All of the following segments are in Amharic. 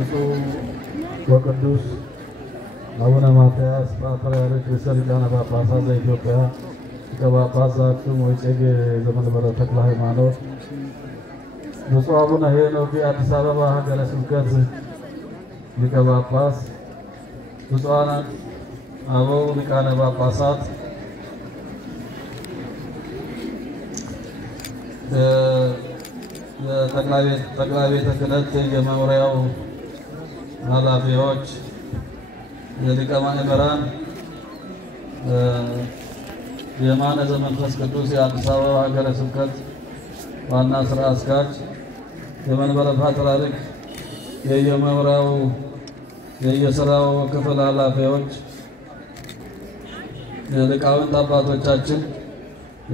ብፁዕ ወቅዱስ አቡነ ማትያስ ፓትርያርክ ርዕሰ ሊቃነ ጳጳሳት ዘኢትዮጵያ ሊቀ ጳጳስ ዘአክሱም ወዕጨጌ ዘመንበረ ተክለ ሃይማኖት፣ ብፁዕ አቡነ ሄኖክ የአዲስ አበባ ሀገረ ስብከት ሊቀ ጳጳስ፣ ብፁዓን አበው ሊቃነ ጳጳሳት፣ ጠቅላይ ቤተ ክህነት የመምሪያው ኃላፊዎች፣ የሊቀ ማእምራን የማነ ዘመንፈስ ቅዱስ የአዲስ አበባ ሀገረ ስብከት ዋና ስራ አስኪያጅ፣ የመንበረ ፓትርያርክ የየመምሪያው የየስራው ክፍል ኃላፊዎች፣ የሊቃውንት አባቶቻችን፣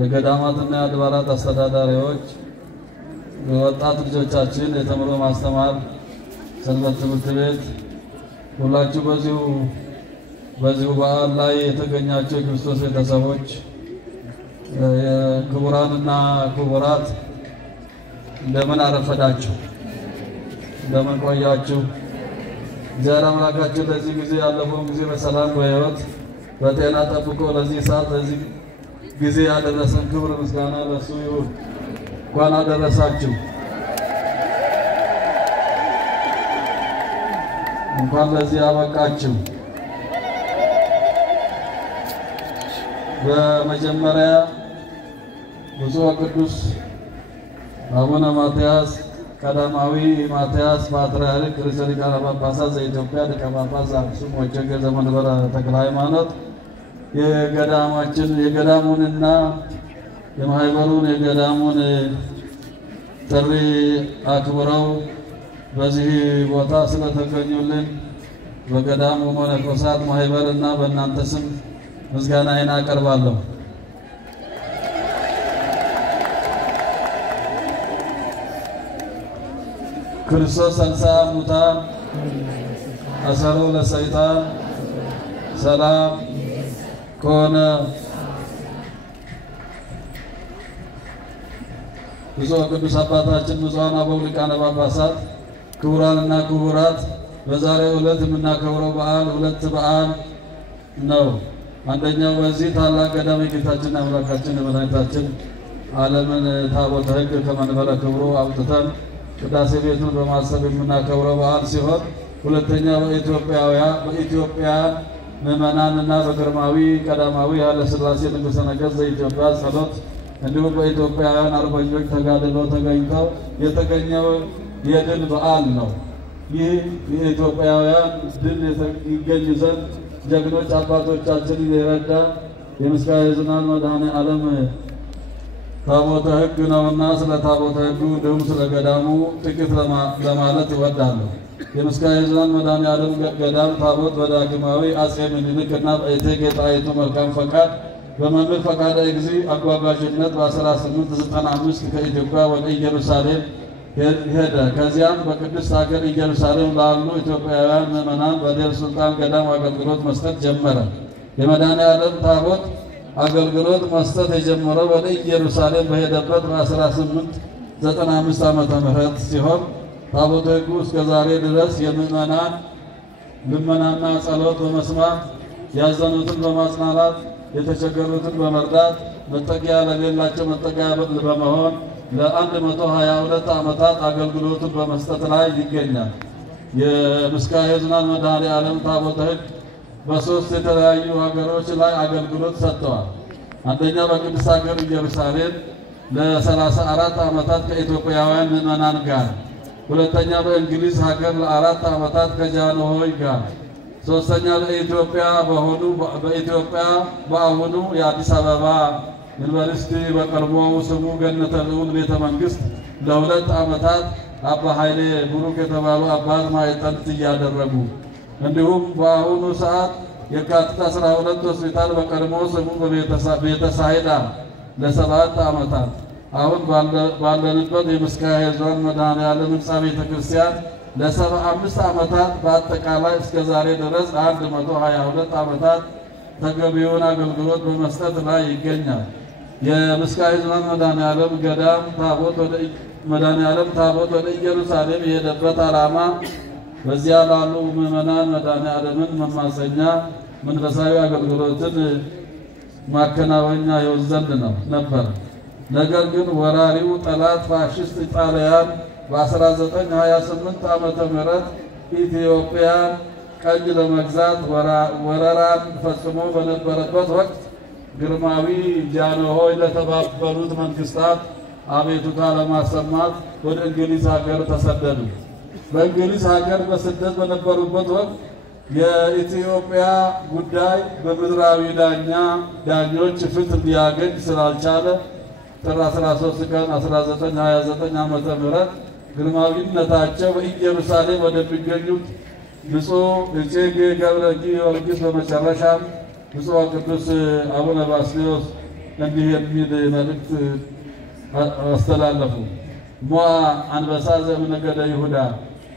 የገዳማትና የአድባራት አስተዳዳሪዎች፣ ወጣት ልጆቻችን፣ የተምሮ ማስተማር ሰንበት ትምህርት ቤት ሁላችሁ በዚሁ በዓል ላይ የተገኛችሁ የክርስቶስ ቤተሰቦች፣ ክቡራንና ክቡራት እንደምን አረፈዳችሁ? እንደምን ቆያችሁ? እግዚአብሔር አምላካችሁ ለዚህ ጊዜ ያለፈውን ጊዜ በሰላም በሕይወት በጤና ጠብቆ ለዚህ ሰዓት ለዚህ ጊዜ ያደረሰን ክብር ምስጋና ለእሱ ይሁን። እንኳን አደረሳችሁ። እንኳን ለዚህ አበቃችሁ። በመጀመሪያ ብፁዕ ወቅዱስ አቡነ ማትያስ ቀዳማዊ ማትያስ ፓትርያርክ ርዕሰ ሊቃነ ጳጳሳት ዘኢትዮጵያ ሊቀ ጳጳስ ዘአክሱም ወዕጨጌ ዘመንበረ ተክለ ሃይማኖት የገዳሙንና የማህበሩን የገዳሙን ጥሪ አክብረው በዚህ ቦታ ስለተገኙልን በገዳሙ መነኮሳት ማህበርና በእናንተ ስም ምስጋናዬን አቀርባለሁ። ክርስቶስ ተንሥአ እሙታን አሰሮ ለሰይጣን ሰላም ኮነ። ብፁዕ ቅዱስ አባታችን፣ ብፁዓን አበው ሊቃነ ጳጳሳት፣ ክቡራንና ክቡራት፣ በዛሬው ዕለት የምናከብረው በዓል ሁለት በዓል ነው። አንደኛው በዚህ ታላቅ ገዳም የጌታችን አምላካችን የመድኃኒታችን ዓለምን ታቦተ ሕግ ከመንበረ ክብሩ አውጥተን ቅዳሴ ቤቱን በማሰብ የምናከብረው በዓል ሲሆን፣ ሁለተኛ በኢትዮጵያ ምዕመናንና በግርማዊ ቀዳማዊ ኃይለ ሥላሴ ንጉሠ ነገሥት ዘኢትዮጵያ ጸሎት እንዲሁም በኢትዮጵያውያን አርበኞች ተጋድሎ ተገኝተው የተገኘው የድል በዓል ነው። ይህ የኢትዮጵያውያን ድል ይገኝ ዘንድ ጀግኖች አባቶቻችንን የረዳ የምስካየ ኅዙናን መድኃኔዓለም ታቦተ ሕግ ነውና ስለ ታቦተ ሕጉ እንዲሁም ስለ ገዳሙ ጥቂት ለማለት እወዳለሁ። የምስካየ ኅዙናን መድኃኔዓለም ገዳም ታቦት በዳግማዊ አፄ ምኒልክና በእቴጌ ጣይቱ መልካም ፈቃድ በመምህር ፈቃደ እግዚእ አጓጓዥነት በ1895 ከኢትዮጵያ ወደ ኢየሩሳሌም ሄደ። ከዚያም በቅድስት ሀገር ኢየሩሳሌም ላሉ ኢትዮጵያውያን ምዕመናን በዴር ሱልጣን ገዳም አገልግሎት መስጠት ጀመረ። የመድኃኔዓለም ታቦት አገልግሎት መስጠት የጀመረው ወደ ኢየሩሳሌም በሄደበት በ1895 ዓመተ ምህረት ሲሆን ታቦተ ሕጉ እስከ ዛሬ ድረስ የምዕመናን ልመናና ጸሎት በመስማት ያዘኑትን በማጽናናት የተቸገሩትን በመርዳት መጠጊያ ለሌላቸው መጠጊያ በመሆን ለ122 ዓመታት አገልግሎቱን በመስጠት ላይ ይገኛል። የምስካየ ኅዙናን መድኃኔዓለም ታቦተ ሕግ በሶስት የተለያዩ ሀገሮች ላይ አገልግሎት ሰጥተዋል። አንደኛ በቅድስት ሀገር ኢየሩሳሌም ለ34 ዓመታት ከኢትዮጵያውያን ምዕመናን ጋር፣ ሁለተኛ በእንግሊዝ ሀገር ለ4 ዓመታት ከጃንሆይ ጋር፣ ሶስተኛ በኢትዮጵያ በአሁኑ የአዲስ አበባ ዩኒቨርሲቲ በቀድሞው ስሙ ገነተ ልዑል ቤተ መንግስት ለ2 ዓመታት አባ ኃይሌ ብሩክ የተባሉ አባት ማዕጠንት እያደረጉ፣ እንዲሁም በአሁኑ ሰዓት የካቲት 12 ሆስፒታል በቀድሞ ስሙ በቤተሳይዳ ለ7 ዓመታት፣ አሁን ባለንበት የምስካየ ኅዙናን መድኃኔዓለም ሕንፃ ቤተ ክርስቲያን ለ75 ዓመታት በአጠቃላይ እስከ ዛሬ ድረስ 122 ዓመታት ተገቢውን አገልግሎት በመስጠት ላይ ይገኛል። የምስካየ ኅዙናን መድኃኔዓለም ገዳም ታቦት ወደ ኢየሩሳሌም የሄደበት ዓላማ በዚያ ላሉ ምዕመናን መድኃኔዓለምን መማፀኛ መንፈሳዊ አገልግሎትን ማከናወኛ ይሆን ዘንድ ነበር። ነገር ግን ወራሪው ጠላት ፋሽስት ጣሊያን በ1928 ዓመተ ምህረት ኢትዮጵያን ቀኝ ለመግዛት ወረራን ፈጽሞ በነበረበት ወቅት ግርማዊ ጃንሆይ ለተባበሩት መንግስታት አቤቱታ ለማሰማት ወደ እንግሊዝ ሀገር ተሰደዱ። በእንግሊዝ ሀገር በስደት በነበሩበት ወቅት የኢትዮጵያ ጉዳይ በምድራዊ ዳኞች ፍትህ ሊያገኝ ስላልቻለ ጥር 13 ቀን 1929 ዓመተ ምህረት ግርማዊነታቸው በኢየሩሳሌም ወደሚገኙት ብፁዕ እጨጌ ገብረ ጊዮርጊስ በመጨረሻም ብፁዕ ቅዱስ አቡነ ባስልዮስ እንዲህ የሚል መልእክት አስተላለፉ። ሞዐ አንበሳ ዘእምነገደ ይሁዳ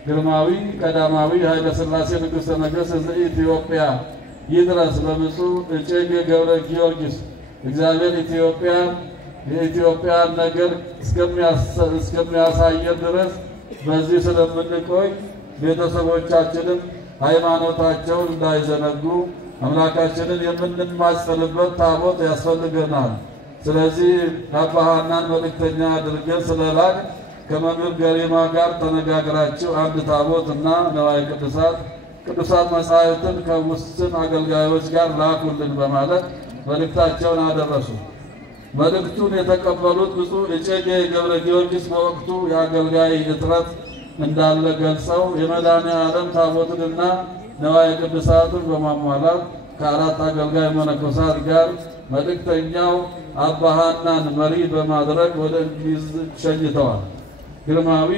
ግርማዊ ቀዳማዊ ኃይለ ሥላሴ ንጉሠ ነገሥት ዘኢትዮጵያ ይድረስ በብፁዕ እጨጌ ገብረ ጊዮርጊስ እግዚአብሔር የኢትዮጵያን ነገር እስከሚያሳየን ድረስ በዚህ ስለምንቆይ ቤተሰቦቻችንም ሃይማኖታቸውን እንዳይዘነጉ አምላካችንን የምንማጸንበት ታቦት ያስፈልገናል። ስለዚህ አባ ሐናን መልእክተኛ አድርገን ስለላክ ከመምህር ገሪማ ጋር ተነጋግራችሁ አንድ ታቦት እና ንዋየ ቅዱሳት መጻሕፍትን ከውስን አገልጋዮች ጋር ላኩልን በማለት መልእክታቸውን አደረሱ። መልእክቱን የተቀበሉት ብፁዕ እጨጌ ገብረ ጊዮርጊስ በወቅቱ የአገልጋይ እጥረት እንዳለ ገልጸው የመድኃኔዓለም ታቦትንና ንዋየ ቅዱሳትን በማሟላት ከአራት አገልጋይ መነኮሳት ጋር መልእክተኛው አባ ሐናን መሪ በማድረግ ወደ እንግሊዝ ሸኝተዋል። ግርማዊ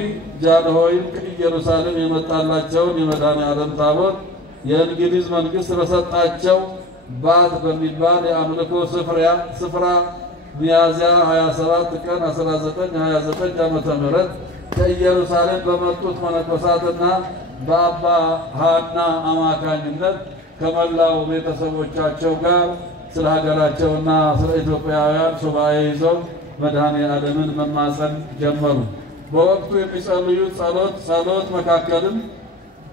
ጃንሆይም ከኢየሩሳሌም የመጣላቸውን የመድኃኔዓለም ታቦት የእንግሊዝ መንግስት በሰጣቸው ባት በሚባል የአምልኮ ስፍራ ሚያዝያ 27 ቀን 1929 ዓመተ ምህረት ከኢየሩሳሌም በመጡት መነኮሳትና በአባ ሐና አማካኝነት ከመላው ቤተሰቦቻቸው ጋር ስለ ሀገራቸውና ስለ ኢትዮጵያውያን ሱባኤ ይዘው መድኃኔዓለምን መማፀን ጀመሩ። በወቅቱ የሚጸልዩት ጸሎት መካከልም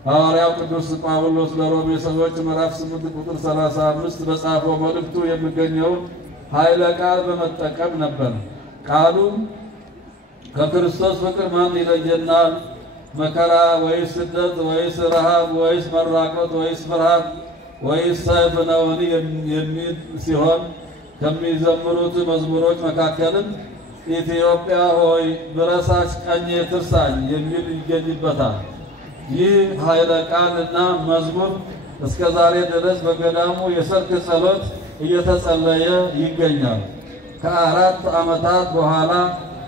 ሐዋርያው ቅዱስ ጳውሎስ ለሮሜ ሰዎች ምዕራፍ 8 ቁጥር 35 በጻፈው መልእክቱ የሚገኘውን ኃይለ ቃል በመጠቀም ነበር። ቃሉም ከክርስቶስ ፍቅር ማን ይለየናል? መከራ ወይስ ስደት ወይስ ረሃብ ወይስ መራቆት ወይስ ፍርሃት ወይስ ሰይፍ ነውን? የሚል ሲሆን ከሚዘምሩት መዝሙሮች መካከልም ኢትዮጵያ ሆይ ብረሳሽ ቀኜ ትርሳኝ የሚል ይገኝበታል። ይህ ኃይለ ቃልና መዝሙር እስከ ዛሬ ድረስ በገዳሙ የሰርክ ጸሎት እየተጸለየ ይገኛል። ከአራት ዓመታት በኋላ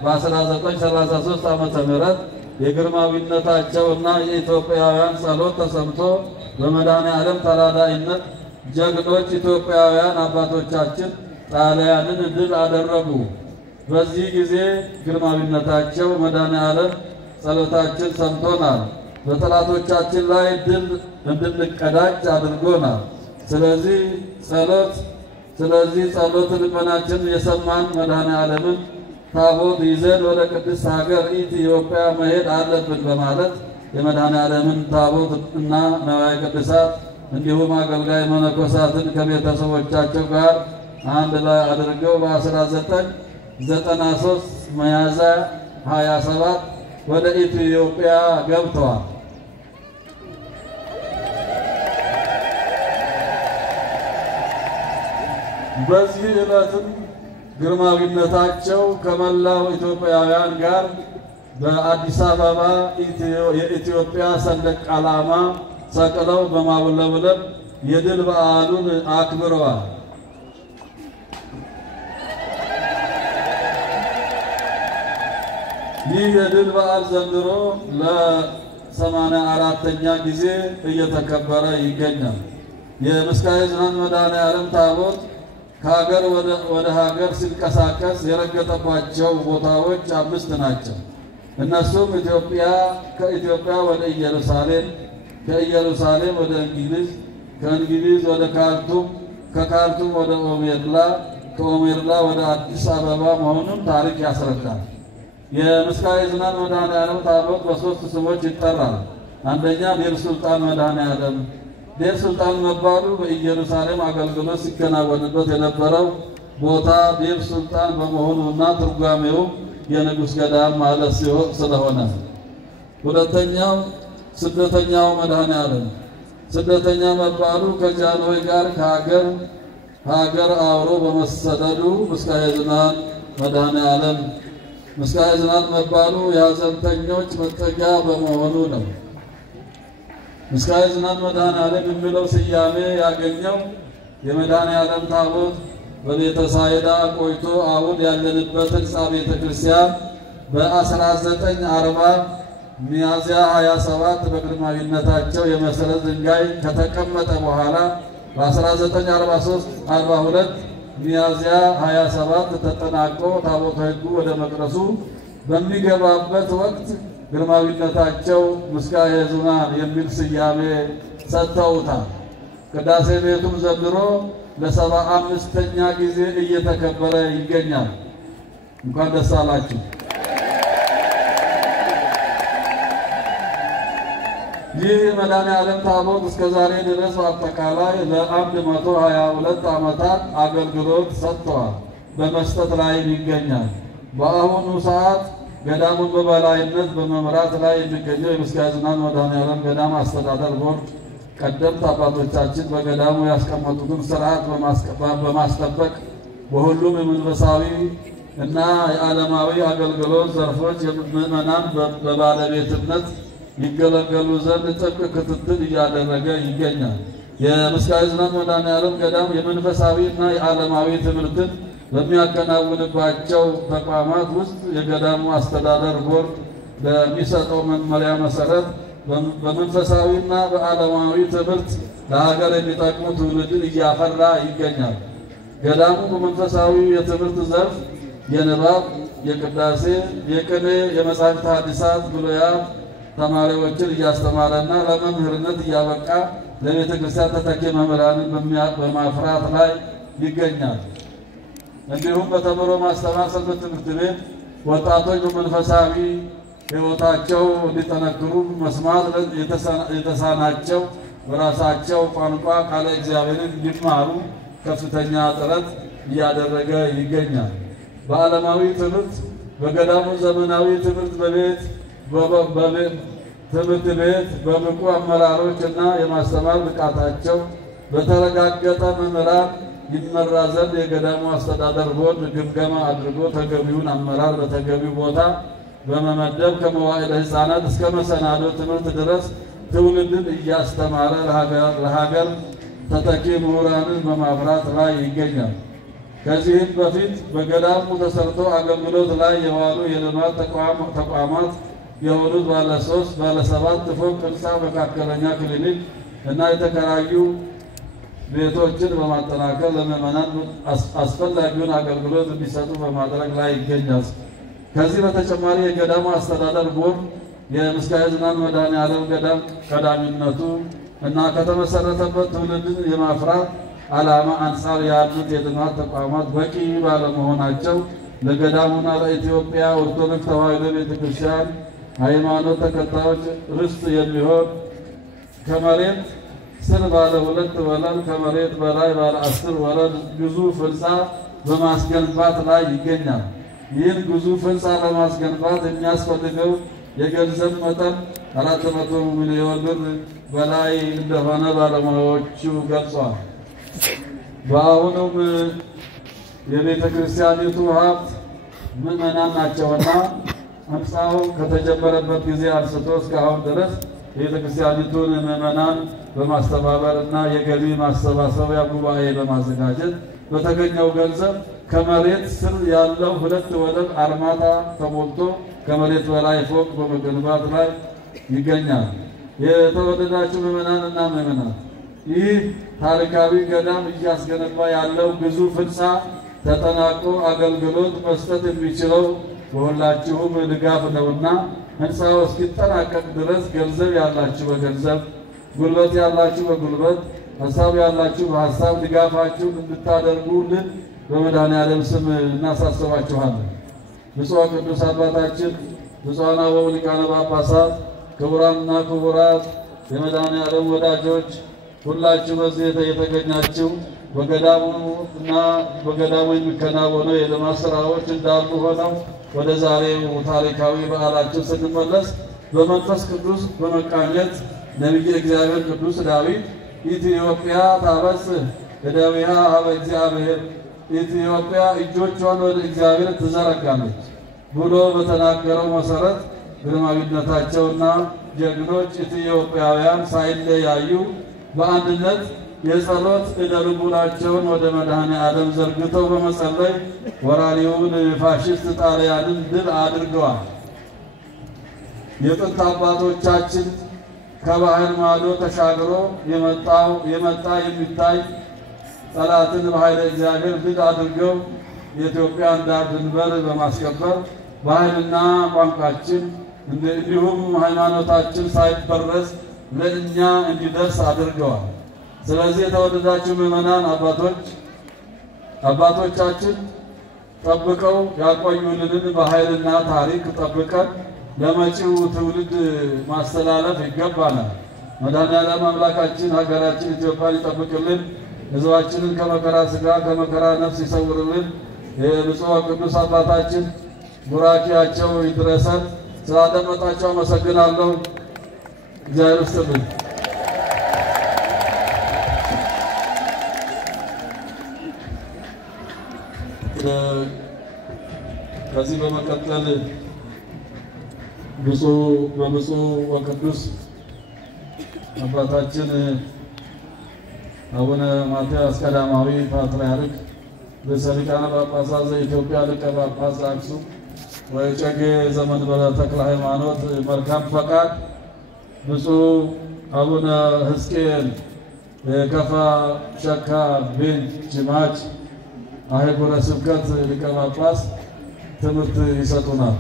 በ1933 ዓመተ ምህረት የግርማዊነታቸውና የኢትዮጵያውያን ጸሎት ተሰምቶ በመድኃኔዓለም ተራዳኢነት ጀግኖች ኢትዮጵያውያን አባቶቻችን ጣሊያንን ድል አደረጉ። በዚህ ጊዜ ግርማዊነታቸው መድኃኔዓለም ጸሎታችን ሰምቶናል፣ በጠላቶቻችን ላይ ድል እንድንቀዳጅ አድርጎናል። ስለዚህ ጸሎት ልመናችን የሰማን መድኃኔዓለምን ታቦት ይዘን ወደ ቅድስት ሀገር ኢትዮጵያ መሄድ አለብን በማለት የመድኃኔዓለምን ታቦት እና ንዋየ ቅዱሳት እንዲሁም አገልጋይ መነኮሳትን ከቤተሰቦቻቸው ጋር አንድ ላይ አድርገው በ1993 ሚያዝያ 27 ወደ ኢትዮጵያ ገብተዋል። በዚህ ዕለትም ግርማዊነታቸው ከመላው ኢትዮጵያውያን ጋር በአዲስ አበባ የኢትዮጵያ ሰንደቅ ዓላማ ሰቅለው በማውለብለብ የድል በዓሉን አክብረዋል። ይህ የድል በዓል ዘንድሮ ለ84ኛ ጊዜ እየተከበረ ይገኛል። የምስካየ ኅዙናን መድኃኔዓለም ታቦት ከሀገር ወደ ሀገር ሲንቀሳቀስ የረገጠባቸው ቦታዎች 5 ናቸው። እነሱም ከኢትዮጵያ ወደ ኢየሩሳሌም፣ ከኢየሩሳሌም ወደ እንግሊዝ፣ ከእንግሊዝ ወደ ካርቱም፣ ከካርቱም ወደ ኦሜርላ፣ ከኦሜርላ ወደ አዲስ አበባ መሆኑን ታሪክ ያስረዳል። የምስካየ ኅዙናን መድኃኔዓለም ታቦት በ3 ስሞች ይጠራል። አንደኛ ዴር ሱልጣን መድኃኔዓለም ዴር ሱልጣን መባሉ በኢየሩሳሌም አገልግሎት ሲከናወንበት የነበረው ቦታ ዴር ሱልጣን በመሆኑና ትርጓሜው የንጉሥ ገዳም ማለት ስለሆነ። ሁለተኛው ስደተኛው መድኃኔዓለም ስደተኛ መባሉ ከጃንሆይ ጋር ከሀገር አብሮ በመሰደዱ ምስካየ ኅዙናን መድኃኔዓለም ምስካየ ኅዙናን መባሉ የሐዘንተኞች መጠጊያ በመሆኑ ነው። ምስካየ ኅዙናን መድኃኔዓለም የሚለው ስያሜ ያገኘው የመድኃኔዓለም ታቦት በቤተ ሳይዳ ቆይቶ አሁን ያለንበት ሕንፃ ቤተ ክርስቲያን በ1940 ሚያዝያ 27 በግርማዊነታቸው የመሰረት ድንጋይ ከተቀመጠ በኋላ በ1943-42 ሚያዝያ 27 ተጠናቆ ታቦተ ሕጉ ወደ መቅደሱ በሚገባበት ወቅት ግርማዊነታቸው ምስካየ ኅዙናን የሚል ስያሜ ሰጥተውታል። ቅዳሴ ቤቱም ዘንድሮ ለ75ኛ ጊዜ እየተከበረ ይገኛል። እንኳን ደስ አላችሁ። ይህ የመድኃኔዓለም ታቦት እስከ ዛሬ ድረስ አጠቃላይ ለ122 ዓመታት አገልግሎት ሰጥቷል፣ በመስጠት ላይ ይገኛል። በአሁኑ ሰዓት ገዳሙን በበላይነት በመምራት ላይ የሚገኘው የምስካየ ኅዙናን መድኃኔዓለም ገዳም አስተዳደር ቦርድ ቀደምት አባቶቻችን በገዳሙ ያስቀመጡትን ስርዓት በማስጠበቅ በሁሉም የመንፈሳዊ እና የዓለማዊ አገልግሎት ዘርፎች ምዕመናን በባለቤትነት ይገለገሉ ዘንድ ጥብቅ ክትትል እያደረገ ይገኛል። የምስካየ ኅዙናን መድኃኔዓለም ገዳም የመንፈሳዊ እና የዓለማዊ ትምህርትን በሚያከናውንባቸው ተቋማት ውስጥ የገዳሙ አስተዳደር ቦርድ በሚሰጠው መመሪያ መሰረት በመንፈሳዊና በዓለማዊ ትምህርት ለሀገር የሚጠቅሙ ትውልድን እያፈራ ይገኛል። ገዳሙ በመንፈሳዊ የትምህርት ዘርፍ የንባብ፣ የቅዳሴ፣ የቅኔ፣ የመጻሕፍት ሐዲሳት፣ ብሉያት ተማሪዎችን እያስተማረና ለመምህርነት እያበቃ ለቤተ ክርስቲያን ተተኪ መምህራንን በማፍራት ላይ ይገኛል። እንዲሁም በተምሮ ማስተማር ሰንበት ትምህርት ቤት ወጣቶች በመንፈሳዊ ሕይወታቸው እንዲጠነክሩ መስማት የተሳናቸው በራሳቸው ቋንቋ ቃለ እግዚአብሔርን እንዲማሩ ከፍተኛ ጥረት እያደረገ ይገኛል። በዓለማዊ ትምህርት በገዳሙ ዘመናዊ ትምህርት ቤት በብቁ አመራሮች እና የማስተማር ብቃታቸው በተረጋገጠ መምህራን ይመራ ዘንድ የገዳሙ አስተዳደር ቦርድ ግምገማ አድርጎ ተገቢውን አመራር በተገቢው ቦታ በመመደብ ከመዋዕለ ሕፃናት እስከ መሰናዶ ትምህርት ድረስ ትውልድን እያስተማረ ለሀገር ተተኪ ምሁራንን በማፍራት ላይ ይገኛል። ከዚህም በፊት በገዳሙ ተሰርቶ አገልግሎት ላይ የዋሉ የልማት ተቋማት የሆኑት ባለ 3 ባለ 7 ፎቅ ህንፃ መካከለኛ ክሊኒክ እና የተከራዩ ቤቶችን በማጠናከር ለምዕመናን አስፈላጊውን አገልግሎት እንዲሰጡ በማድረግ ላይ ይገኛል። ከዚህ በተጨማሪ የገዳሙ አስተዳደር ቦርድ የምስካየ ኅዙናን መድኃኔዓለም ገዳም ቀዳሚነቱ እና ከተመሰረተበት ትውልድን የማፍራት ዓላማ አንጻር ያሉት የልማት ተቋማት በቂ ባለመሆናቸው ለገዳሙና ለኢትዮጵያ ኦርቶዶክስ ተዋሕዶ ቤተክርስቲያን ሃይማኖት ተከታዮች ርስት የሚሆን ከመሬት ስር ባለ 2 ወለል ከመሬት በላይ ባለ 10 ወለል ግዙፍ ህንፃ በማስገንባት ላይ ይገኛል። ይህን ግዙፍ ህንፃ ለማስገንባት የሚያስፈልገው የገንዘብ መጠን 400 ሚሊዮን ብር በላይ እንደሆነ ባለሙያዎቹ ገልጸዋል። በአሁኑም የቤተ ክርስቲያኒቱ ሀብት ምዕመናን ናቸውና ህንፃው ከተጀመረበት ጊዜ አንስቶ እስካሁን ድረስ የቤተ ክርስቲያኒቱን ምዕመናን በማስተባበርና የገቢ ማሰባሰቢያ ጉባኤ በማዘጋጀት በተገኘው ገንዘብ ከመሬት ስር ያለው 2 ወለል አርማታ ተሞልቶ ከመሬት በላይ ፎቅ በመገንባት ላይ ይገኛል። የተወደዳችሁ ምዕመናንና ምዕመናት ይህ ታሪካዊ ገዳም እያስገነባ ያለው ግዙፍ ህንፃ ተጠናቆ አገልግሎት መስጠት የሚችለው በሁላችሁም ድጋፍ ነውና ህንፃው እስኪጠናቀቅ ድረስ ገንዘብ ያላችሁ በገንዘብ፣ ጉልበት ያላችሁ በጉልበት፣ ሀሳብ ያላችሁ በሀሳብ ድጋፋችሁን እንድታደርጉልን በመድኃኔዓለም ስም እናሳስባችኋለን። ብፁዕ ቅዱስ አባታችን ብፁዓን አበው ሊቃነ ጳጳሳት ክቡራንና ክቡራት የመድኃኔዓለም ወዳጆች ሁላችሁ በዚህ የተገኛችሁ በገዳሙ የሚከናወኑ የልማት ስራዎች እንዳሉ ሆነው ወደ ዛሬው ታሪካዊ በዓላችን ስንመለስ በመንፈስ ቅዱስ በመቃኘት ነቢየ እግዚአብሔር ቅዱስ ዳዊት ኢትዮጵያ ታበጽሕ እደዊሃ ኀበ እግዚአብሔር ኢትዮጵያ እጆቿን ወደ እግዚአብሔር ትዘረጋለች ብሎ በተናገረው መሰረት ግርማዊነታቸውና ጀግኖች ኢትዮጵያውያን ሳይለያዩ በአንድነት የጸሎት እደልቡናቸውን ወደ መድኃኔዓለም ዘርግተው በመጸለይ ወራሪውን ፋሽስት ጣሊያንን ድል አድርገዋል። የጥንት አባቶቻችን ከባህር ማዶ ተሻግሮ የሚታይ ጠላትን በኃይለ እግዚአብሔር ድል አድርገው የኢትዮጵያን ዳር ድንበር በማስከበር ባህልና ቋንቋችን እንዲሁም ሃይማኖታችን ሳይበረዝ ለእኛ እንዲደርስ አድርገዋል። ስለዚህ የተወደዳችሁ ምዕመናን አባቶቻችን ጠብቀው ያቆዩልን ባህልና ታሪክ ጠብቀን ለመጪው ትውልድ ማስተላለፍ ይገባናል። መድኃኔዓለም አምላካችን ሀገራችን ኢትዮጵያን ይጠብቅልን፣ ሕዝባችንን ከመከራ ሥጋ ከመከራ ነፍስ ይሰውርልን። የብፁዕ ቅዱስ አባታችን ቡራኪያቸው ይድረሰን። ስላደመጣችሁ አመሰግናለሁ። እግዚአብሔር ይስጥልኝ። ከዚህ በመቀጠል በብፁዕ ወቅዱስ አባታችን አቡነ ማትያስ ቀዳማዊ ፓትርያርክ ርዕሰ ሊቃነ ጳጳሳት ዘኢትዮጵያ ሊቀ ጳጳስ ዘአክሱም ወዕጨጌ ዘመንበረ ተክለ ሃይማኖት መልካም ፈቃድ ብፁዕ አቡነ ሕዝቅኤል የከፋ ሸካ ቤንች ጅማች አህጉረ ስብከት ሊቀ ጳጳስ ትምህርት ይሰጡናል።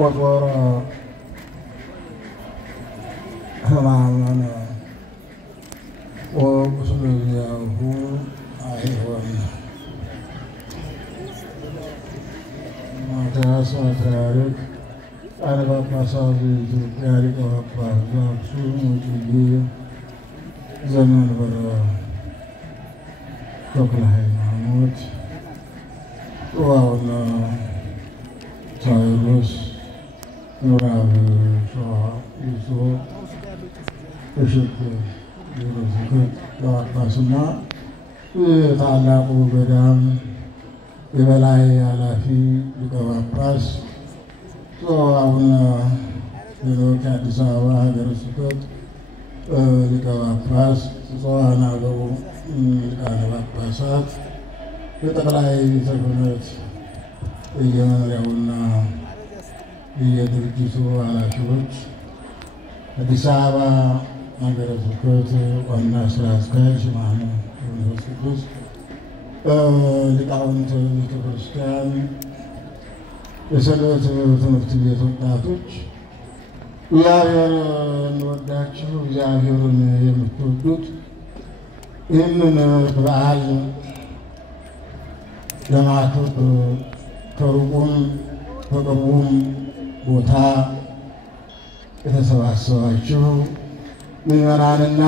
ወጦረ ሕማመነ ወቁስለ ዚአሁ አይሆን ማትያስ ፓትርያርክ ሊቃነ ጳጳሳት ዘኢትዮጵያ ሊቀ ጳጳስ ዘአክሱም ወዕጨጌ ዘመንበረ ተክለ ሃይማኖት አቡነ ሳዊሮስ ምዕራብ ሸዋ ሊቀ ስብከት ጳጳስና የታላቁ ገዳም የበላይ ኃላፊ ሊቀ ጳጳስ አቡነ ሄኖክ የአዲስ አበባ ሀገረ ስብከት ሊቀ ጳጳስ ጽዋና አገው ሊቃነ ጳጳሳት የጠቅላይ ቤተ ክህነት የመምሪያውና የድርጅቱ ኃላፊዎች አዲስ አበባ ሀገረ ስብከት ዋና ስራ አስኪያጅ ማነ መንፈስ ቅዱስ ሊቃውንተ ቤተ ክርስቲያን የሰንበት ትምህርት ቤት ወጣቶች እግዚአብሔር እንወዳችሁ እግዚአብሔርን የምትወዱት ይህንን በዓል ለማክበር ከሩቁም ከቅርቡም ቦታ የተሰባሰባችሁ ምዕመናንና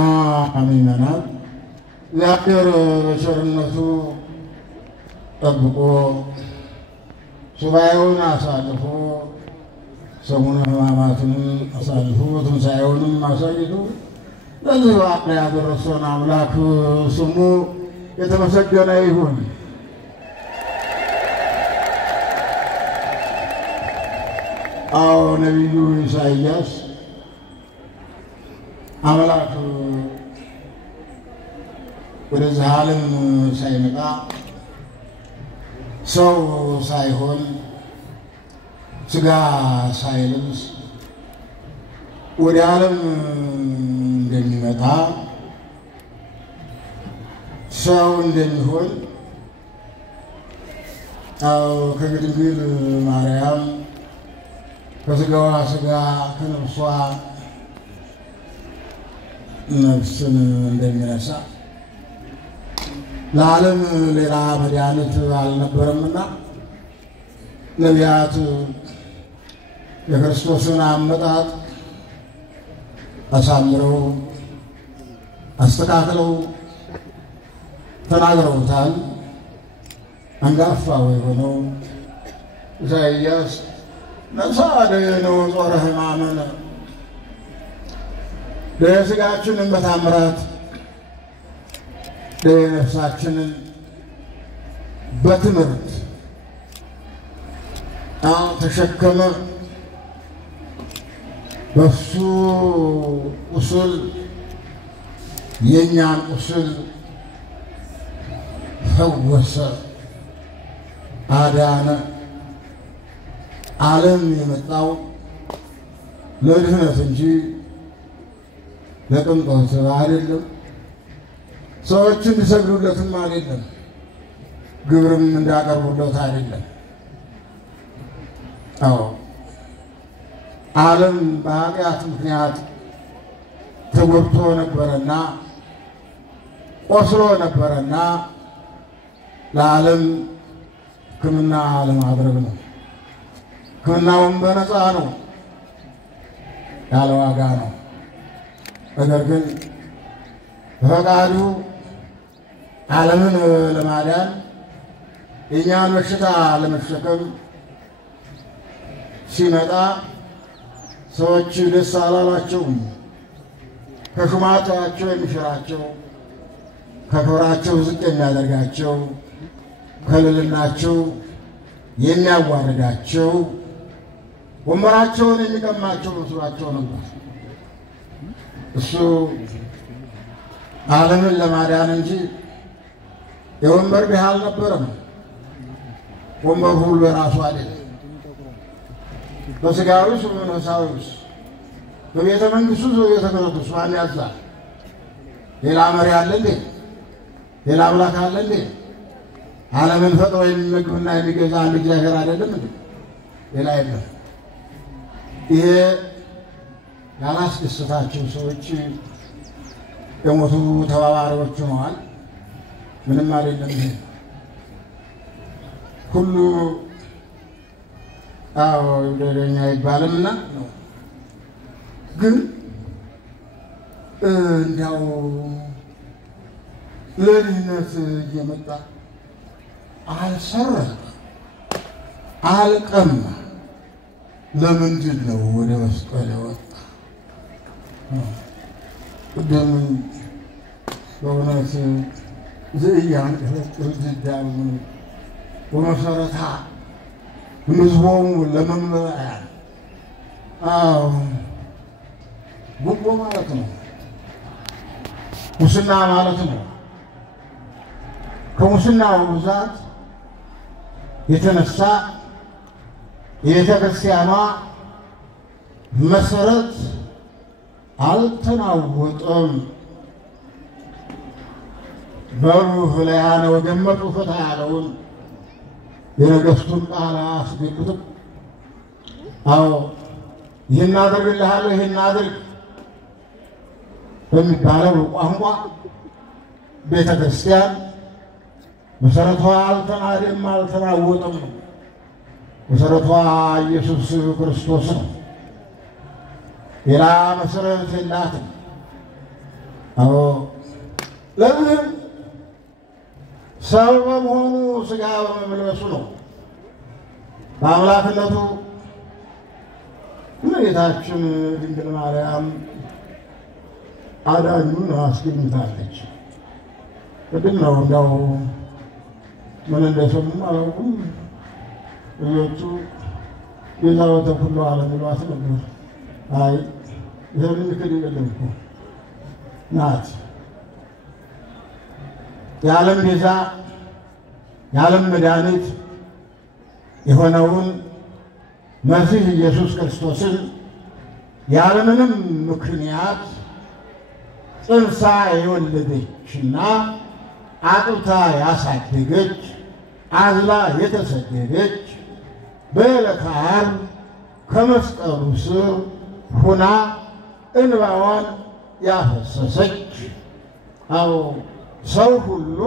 ምዕመናት እግዚአብሔር በቸርነቱ ጠብቆ ሱባኤውን አሳልፎ ሰሙነ ሕማማትንም አሳልፎ ትንሣኤውንም አሳይቶ ለዚህ በዓል ያደረሰን አምላክ ስሙ የተመሰገነ ይሁን። ነቢዩ ኢሳይያስ አምላክ ወደዚህ ዓለም ሳይመጣ ሰው ሳይሆን ሥጋ ሳይለብስ ወደ ዓለም እንደሚመጣ ሰው እንደሚሆን ከድንግል ማርያም ከሥጋዋ ሥጋ ከነፍሷ ነፍስን እንደሚነሳ ለዓለም ሌላ መድኃኒት አልነበረምና ነቢያት የክርስቶስን አመጣጥ አሳምረው አስተካክለው ተናግረውታል። አንጋፋው የሆነው ኢሳይያስ ነሳደነው ጾረ ሕማመነ ለሥጋችንን በታምራት ለነፍሳችንን በትምህርት ተሸከመ። በሱ ቁስል የኛን ቁስል ፈወሰ፣ አዳነ። ዓለም የመጣው ለድህነት እንጂ ለቅንጦት አይደለም። ሰዎች እንዲሰግዱለትም አይደለም፣ ግብርም እንዳቀርቡለት አይደለም። ዓለም በኃጢአት ምክንያት ተጎድቶ ነበረና ቆስሎ ነበረና ለዓለም ሕክምና ለማድረግ ነው። ሕክምናውም በነፃ ነው፣ ያለ ዋጋ ነው። ነገር ግን በፈቃዱ ዓለምን ለማዳን የእኛን በሽታ ለመሸከም ሲመጣ ሰዎች ደስ አላላቸውም። ከሹማቸው የሚሽራቸው፣ ከክብራቸው ዝቅ የሚያደርጋቸው፣ ከልዕልናቸው የሚያዋርዳቸው፣ ወንበራቸውን የሚቀማቸው መስሏቸው ነበር። እሱ ዓለምን ለማዳን እንጂ የወንበር ድሃ አልነበረም። ወንበር ሁሉ የራሱ አይደለም። በሥጋዊስ በመንፈሳዊስ በቤተ መንግሥቱ በቤተ ክህነቱ ማን ያዛል? ሌላ መሪ አለ እንዴ? ሌላ አምላክ አለ እንዴ? ዓለምን ፈጥሮ የሚመግብና የሚገዛ አንድ እግዚአብሔር አይደለም እንዴ? ሌላ የለም። ይሄ ያላስደሰታቸው ሰዎች የሞቱ ተባባሪዎች ሆነዋል። ምንም አይደለም። ሁሉ ደረኛ ይባልምና ነው። ግን እንዲያው ለድህነት እየመጣ አልሰረቀ አልቀማ። ለምንድን ነው ወደ መስቀል የወጣ? ቅድም በእውነት ዘእያን ዝዳሉ ወመሰረታ ምዝቦሙ ለመመሪያን ጉቦ ማለት ነው፣ ሙስና ማለት ነው። ከሙስናው ብዛት የተነሳ የቤተ ክርስቲያኗ መሰረት አልተናወጠም። በሩ ፍለያነ ወገመጡ ፍታ ያለውን የነገሥቱን ቃል አያስገድም። ይህን አደርግልሃለሁ ይህን አድርግ በሚባለው ቋንቋ ቤተ ክርስቲያን መሰረቷ አልተናደም፣ አልተናወጠም። መሰረቷ ኢየሱስ ክርስቶስ ነው። ሌላ መሰረት የላትም። ለምን? ሰው በመሆኑ ሥጋ በመልበሱ ነው። በአምላክነቱ እመቤታችን ድንግል ማርያም አዳኙን አስገኝታለች። ቅድም ነው እንደው ምን እንደሰሙ አላውቅም። ልጆቹ የዛወተ ሁሉ ዓለም ይሏት ነበር። አይ ይሄን ክድ የለም እኮ ናት። የዓለም ቤዛ የዓለም መድኃኒት የሆነውን መሲህ ኢየሱስ ክርስቶስን ያለምንም ምክንያት ጽንሳ የወለደችና አጥብታ ያሳደገች አዝላ የተሰደደች በዕለተ ዓርብ ከመስቀሉ ስር ሁና እንባዋን ያፈሰሰች አዎ ሰው ሁሉ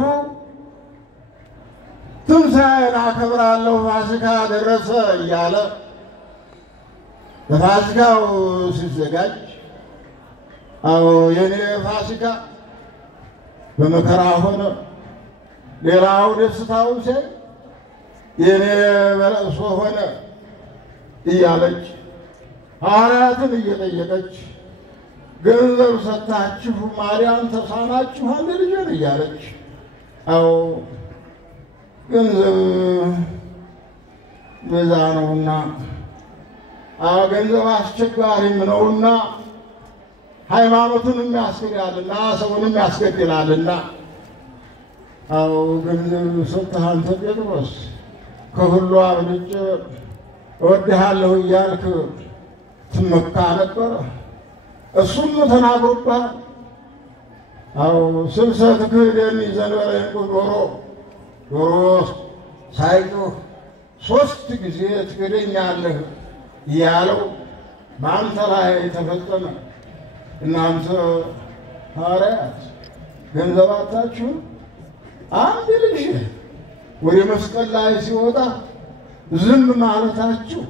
ትንሣኤን አከብራለሁ ፋሲካ ደረሰ እያለ ለፋሲካው ሲዘጋጅ አዎ የኔ ፋሲካ በመከራ ሆነ ሌላው ደስታው ሲያይ የኔ በለቅሶ ሆነ እያለች ሐዋርያትን እየጠየቀች ገንዘብ ሰጥታችሁ ማርያም ተሳናችሁ አንድ ልጅን እያለች አዎ ገንዘብ በዛ ነውና አዎ ገንዘብ አስቸጋሪም ነውና ሃይማኖቱንም ያስገድላልና ሰውንም ያስገድላልና አዎ ገንዘብ ሰጥተህ አንተ ጴጥሮስ ከሁሉ አብልጬ እወድሃለሁ እያልክ ትመካ ነበር። እሱም ተናግሮብሃል። አዎ ስብሰት ክህደን ዘንበረ ዕንቁ ዶሮ ሳይጮህ 3 ጊዜ ትክደኛለህ ያለው በአንተ ላይ ተፈጸመ። እናንተ ሐዋርያት ገንዘብ አጣችሁ አንድ ልጅ ወደ መስቀል ላይ ሲወጣ ዝም ማለታችሁ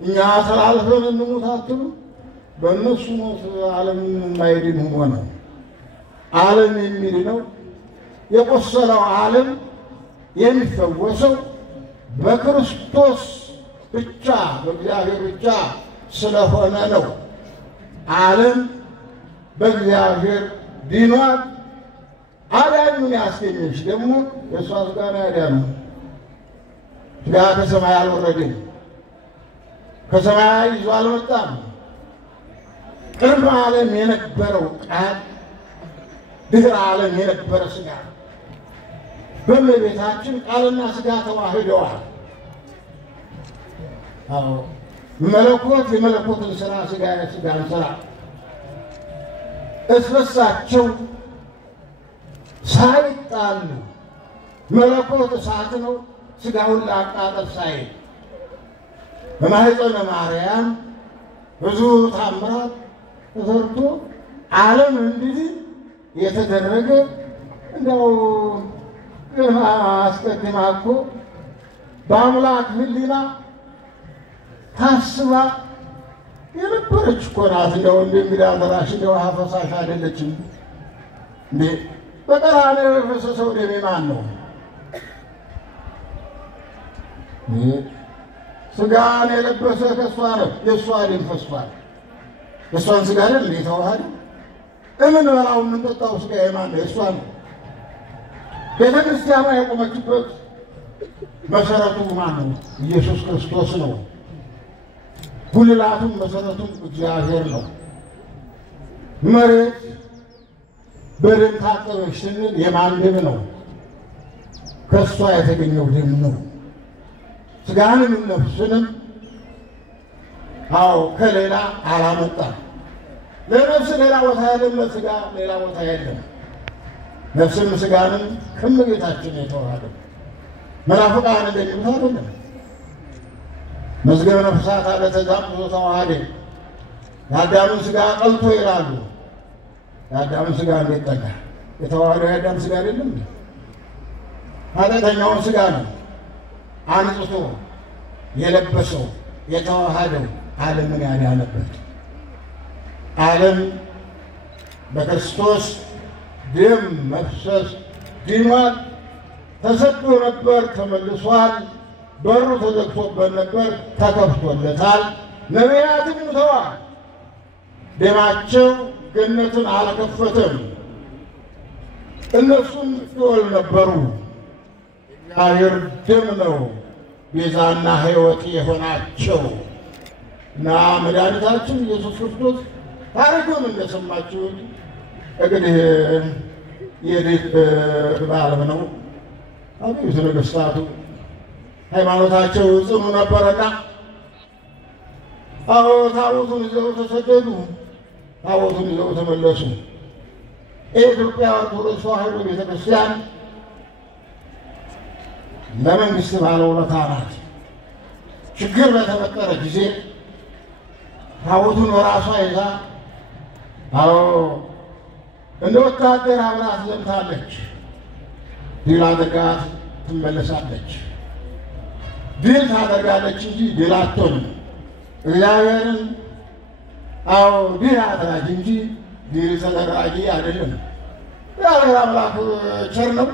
እኛ ተላልፈን እንሙት አትሉ። በእነሱ ሞት ዓለም የማይድን ሆነ። ዓለም የሚድነው የቆሰለው ዓለም የሚፈወሰው በክርስቶስ ብቻ በእግዚአብሔር ብቻ ስለሆነ ነው። ዓለም በእግዚአብሔር ድኗል። አዳኙን ያስገኘች ደግሞ የእሷ ሥጋ ነው ያዳነው። ሥጋ ከሰማይ አልወረደም፣ ከሰማይ ይዞ አልመጣም። ቅድመ ዓለም የነበረው ቃል ድህረ ዓለም የነበረ ሥጋ በእመቤታችን ቃልና ሥጋ ተዋህደዋል። አዎ መለኮት የመለኮትን ሥራ ሥጋ የሥጋን ሥራ እስበሳቸው ሳይጣሉ መለኮት እሳት ነው፣ ሥጋውን ለአቃጠል ሳይል በማኅፀነ ማርያም ብዙ ታምራት ተሰርቶ ዓለም እንዲህ የተደረገ እንደው አስቀድማ እኮ በአምላክ ሕሊና ታስባ የነበረች እኮ ናት። እንደው እንደሚዳደራሽ እንደው ውሃ ፈሳሽ አይደለችም እንዴ? በቀራንዮ የፈሰሰው ደሜ ማን ነው? ሥጋን የለበሰ ከእሷ ነው፣ የእሷ ደም ፈሷል። የእሷን ሥጋ አይደል የተዋሃደ? የምንበላው የምንጠጣው ሥጋ የማን ነው? የእሷ ነው። ቤተ ክርስቲያኗ የቆመችበት መሰረቱ ማን ነው? ኢየሱስ ክርስቶስ ነው። ጉልላቱም መሰረቱም እግዚአብሔር ነው። መሬት በደም ታጠበች ስንል የማን ደም ነው? ከእሷ የተገኘው ደም ነው። ሥጋንም ነፍስንም አዎ ከሌላ አላመጣም። ለነፍስ ሌላ ቦታ የለም፣ ለሥጋ ሌላ ቦታ የለም። ነፍስም ሥጋንም ከእመቤታችን የተዋሃደ መናፍቃን እንደሚሉት አይደለም። መዝገበ ነፍሳት አለ ተዛምዶ ተዋሃደ። የአዳምን ሥጋ ቀልቶ ይላሉ። የአዳምን ሥጋ እንዴት ጠጋ? የተዋሃደው የአዳም ሥጋ አይደለም፣ ኃጢአተኛውን ሥጋ ነው አንጽቶ የለበሰው የተዋሃደው ዓለምን ያዳነበት። ዓለም በክርስቶስ ደም መፍሰስ ድኗል። ተሰዶ ነበር ተመልሷል። በሩ ተዘግቶበት ነበር ተከፍቶለታል። ነቢያትም ሙተዋል። ደማቸው ገነትን አልከፈተም። እነሱም ሲኦል ነበሩ። እግዚአብሔር ደም ነው ቤዛና ሕይወት የሆናቸው እና መድኃኒታችን ኢየሱስ ክርስቶስ ታሪኩን እንደሰማችሁት እንግዲህ የድል በዓለም ነው። አብዮት ነገሥታቱ ሃይማኖታቸው ጽኑ ነበረና ታቦቱን ይዘው ተሰደዱ፣ ታቦቱን ይዘው ተመለሱ። የኢትዮጵያ ኦርቶዶክስ ተዋሕዶ ቤተክርስቲያን ለመንግስት ባለውለታ ናት። ችግር በተፈጠረ ጊዜ ታቦቱን በራሷ ይዛ እንደ ወታደር አብራት ዘምታለች። ድል አድርጋ ትመለሳለች። ድል ታደርጋለች እንጂ ድል አትሆንም። እግዚአብሔርን ድል አድራጊ እንጂ ድል ተደራጊ አይደለም። እግዚአብሔር አምላክ ቸር ነው።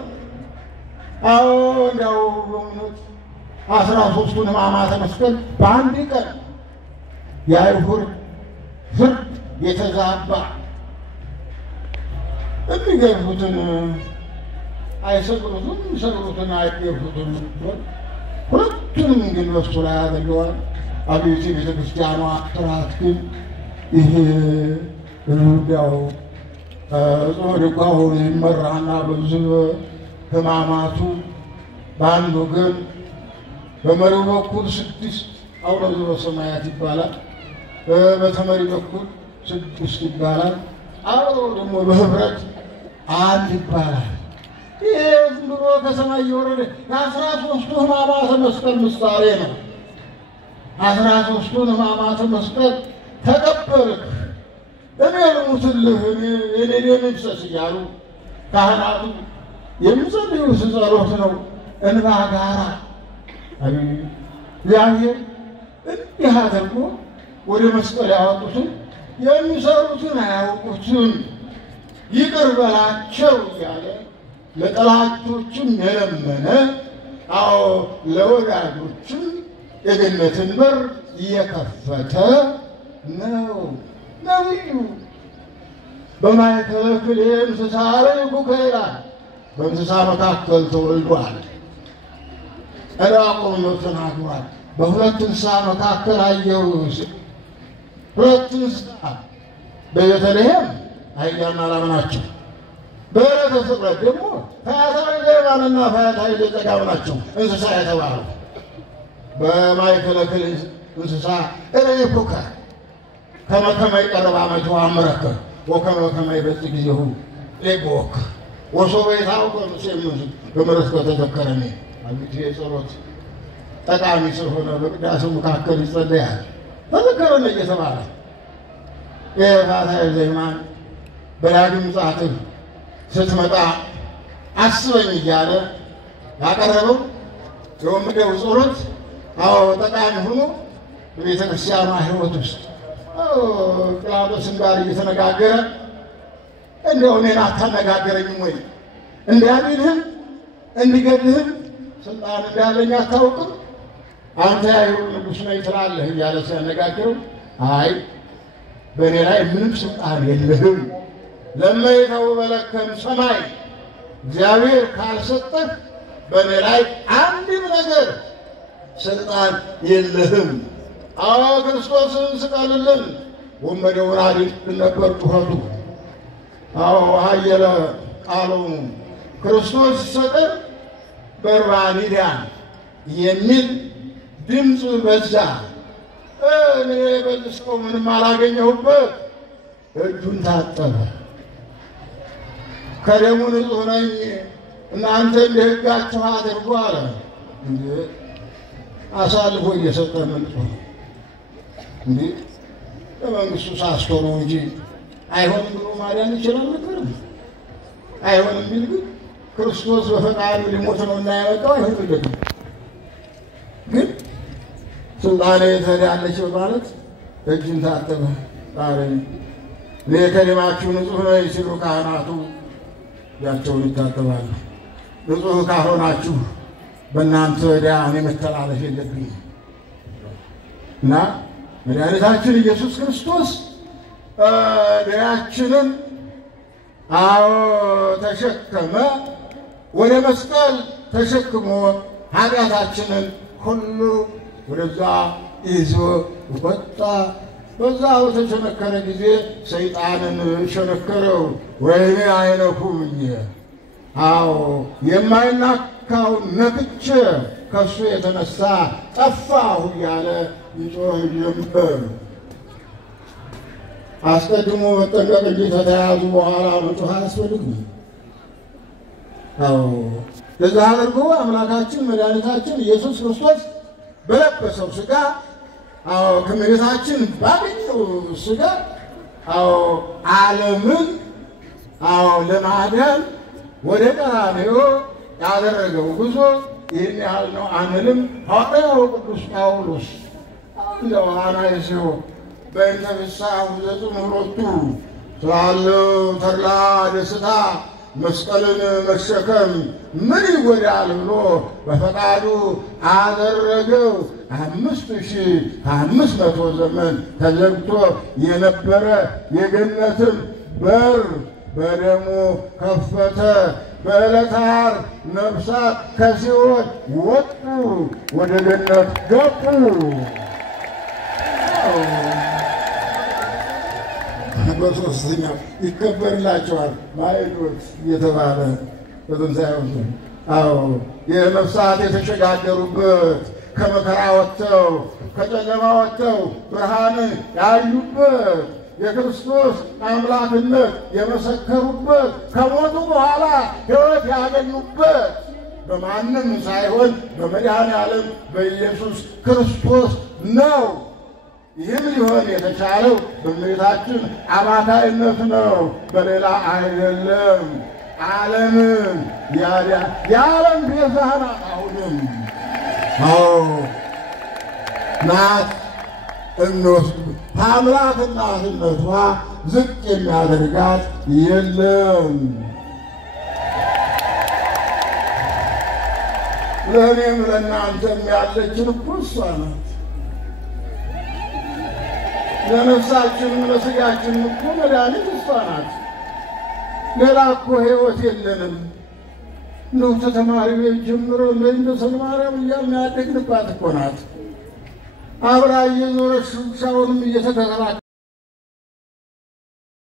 እንዲያው በእውነት 13ቱን ሕማማተ መስቀል በአንድ ቀን የአይሁድ ፍርድ የተዛባ የሚገርፉትን አይሰቅሉትም፣ የሚሰቅሉትን አይገርፉትም። ሁለቱንም ግን በሱ ላይ አድርገዋል። አብዮት ቤተክርስቲያኗ ስርዓት ግን ይሄ እንዲያው ጾድቋው ይመራና በዚህ ሕማማቱ በአንድ ወገን በመሪው በኩል 6 አቡነ ዘበሰማያት ይባላል፣ በተመሪ በኩል 6 ይባላል። ደግሞ በህብረት 1 ይባላል። ይህ ዝም ብሎ ከሰማይ የወረደ የ13ቱ ሕማማተ መስቀል ምሳሌ ነው። 13ቱን ሕማማተ መስቀል ተቀበልክ እኔ ልሙትልህ የኔ መንፈስ እያሉ ካህናቱ የሚጸልዩት ጸሎት ነው። እንባ ጋራ እግዚአብሔር እንዲህ አድርጎ ወደ መስቀል ያወጡትን የሚሰሩትን አያውቁትም ይቅር በላቸው እያለ ለጠላቶችም የለመነ ለወዳጆችም የገነትን በር እየከፈተ ነው። ነቢዩ በማእከለ ክልኤ እንስሳ ረይኩከ ይላል። በእንስሳ መካከል ተወልዷል። ዕንባቆም ተናግሯል። በሁለት እንስሳ መካከል አየሁ። ሁለት እንስሳ በቤተልሔም አህያና ላም ናቸው። በዕለተ ስቅለት ደግሞ ፈያታዊ ዘየማንና ፈያታዊ ዘጸጋም ናቸው እንስሳ የተባሉ። በማእከለ ክልኤ እንስሳ ረይኩከ ከመ ከመ ይቀርብ ዓመቱ አምረከ ወከመ ከመ ይበጽሕ ጊዜሁ ሌቦከ ወሶበ ይታወከ በምሕረትከ ተዘከረኒ። አቤቱ የጸሎት ጠቃሚ ስለሆነ በቅዳሴው መካከል ይጸለያል። ተዘከረኒ እየተባለ ፈያታዊ ዘየማን በዳግም ምጽአትህ ስትመጣ አስበኝ እያለ ያቀረበው የወንበዴው ጸሎት ጠቃሚ ሆኖ በቤተ ክርስቲያኗ ሕይወት ውስጥ ጲላጦስን ጋር እየተነጋገረ እንደው እኔን አታነጋገረኝም ወይ? እንዲያድንህም እንዲገድልህም ስልጣን እንዳለኝ አታውቅም? አንተ የአይሁድ ንጉሥ ነኝ ትላለህ እያለ ሲያነጋግረው አይ በእኔ ላይ ምንም ስልጣን የለህም፣ ለመይተው በለከም ሰማይ እግዚአብሔር ካልሰጠህ በእኔ ላይ አንድም ነገር ስልጣን የለህም። ክርስቶስን ስቀልልን ወንበዴውን አድን ነበር ጩኸቱ። ሀየለ ቃሉ ክርስቶስ ሲሰቀል በርባን ዳን የሚል ድምፅ በዛ። እኔ በዚህ ሰው ምንም አላገኘሁበት። እጁን ታጠበ። ከደሙ ንጹሕ ነኝ እናንተ እንደ ሕጋችሁ አድርጉ አለ። አሳልፎ እየሰጠ ንጹሕ እንዴ ለመንግስቱ ሳስቶ ነው እንጂ አይሆንም ብሎ ማዳን ይችላል ነበር። አይሆንም ቢል ግን ክርስቶስ በፈቃዱ ሊሞት ነው እና ያመጣው አይሆንለትም። ግን ስልጣኔ ተዳለች ማለት እጅን ታጠበ ጣለኝ። እኔ ከደማችሁ ንጹሕ ነኝ ሲሉ ካህናቱ እጃቸውን ይታጠባሉ። ንጹሕ ካልሆናችሁ በእናንተ ዕዳ እኔ መተላለፍ የለብኝም እና መድኃኒታችን ኢየሱስ ክርስቶስ ዕዳችንን ተሸከመ። ወደ መስቀል ተሸክሞ ኃጢአታችንን ሁሉ ወደዛ ይዞ ወጣ። በዛ በተሸነከረ ጊዜ ሰይጣንን ሸነከረው። ወይኔ አይነኩኝ አዎ የማይናካው ነክቼ ከሱ የተነሳ ጠፋሁ እያለ ይጮህ ጀመር። አስቀድሞ መጠንቀቅ እንጂ ከተያዙ በኋላ መጮህ አያስፈልግም። አዎ ለዛ አድርጎ አምላካችን መድኃኒታችን ኢየሱስ ክርስቶስ በለበሰው ሥጋ አዎ ከመሬታችን ባገኘው ሥጋ አዎ ዓለምን አዎ ለማዳን ወደ ቀራንዮ ያደረገው ጉዞ ይህን ያህል ነው አንልም። ሐዋርያው ቅዱስ ጳውሎስ እንደው አናይስዮ በእንተ ፍስሐሁ ዘጽምሎቱ ስላለው ተድላ ደስታ መስቀልን መሸከም ምን ይጎዳል ብሎ በፈቃዱ አደረገው። 5500 ዘመን ተዘግቶ የነበረ የገነትን በር በደሙ ከፈተ። በዕለተ ዓርብ ነፍሳት ከሲኦል ወጡ፣ ወደ ገነት ገቡ። በሦስተኛው ይከበርላቸዋል ማዕዶት እየተባለ በትንሣኤው አዎ የነፍሳት የተሸጋገሩበት ከመከራ ወጥተው ከጨለማ ወጥተው ብርሃንን ያዩበት የክርስቶስ አምላክነት የመሰከሩበት ከሞቱ በኋላ ሕይወት ያገኙበት በማንም ሳይሆን በመድኃኔዓለም በኢየሱስ ክርስቶስ ነው። ይህም ሊሆን የተቻለው በእመቤታችን አማካይነት ነው፣ በሌላ አይደለም። ዓለምን የዓለም ቤዛ ናት። አሁንም ናት እንወስድ ታምራት እናትነቷ ዝቅ የሚያደርጋት የለም። ለእኔም ለእናንተም ያለችን እኮ እሷ ናት። ለነፍሳችንም ለሥጋችንም እኮ መድኃኒት እሷ ናት። ሌላ እኮ ሕይወት የለንም። እንደው ተተማሪ ቤት ጀምሮ እንደ ሰልማርያም እያልን ያደግንባት እኮ ናት። አብራ እየዞረች ሻውንም እየተከተላች